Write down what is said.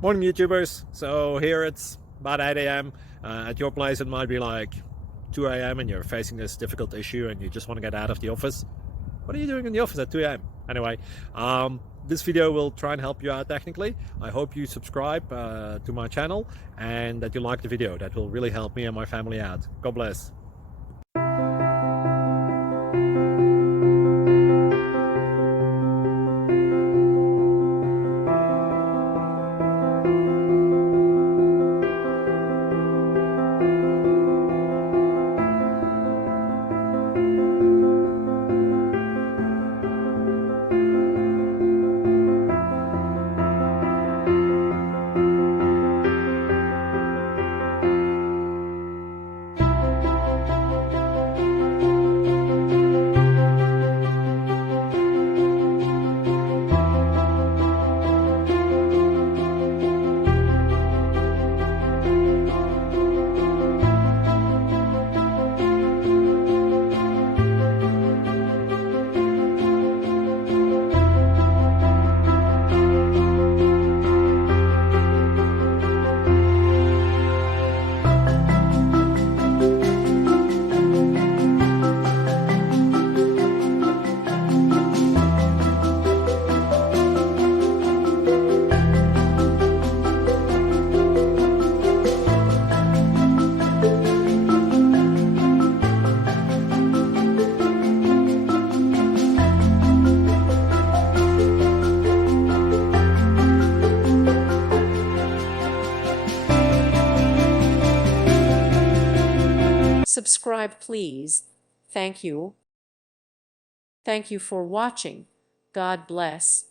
Morning YouTubers. So here it's about 8 a.m. At your place it might be like 2 a.m. and you're facing this difficult issue and you just want to get out of the office. What are you doing in the office at 2 a.m.? Anyway, this video will try and help you out technically. I hope you subscribe to my channel and that you like the video. That will really help me and my family out. God bless. Subscribe, please. Thank you. Thank you for watching. God bless.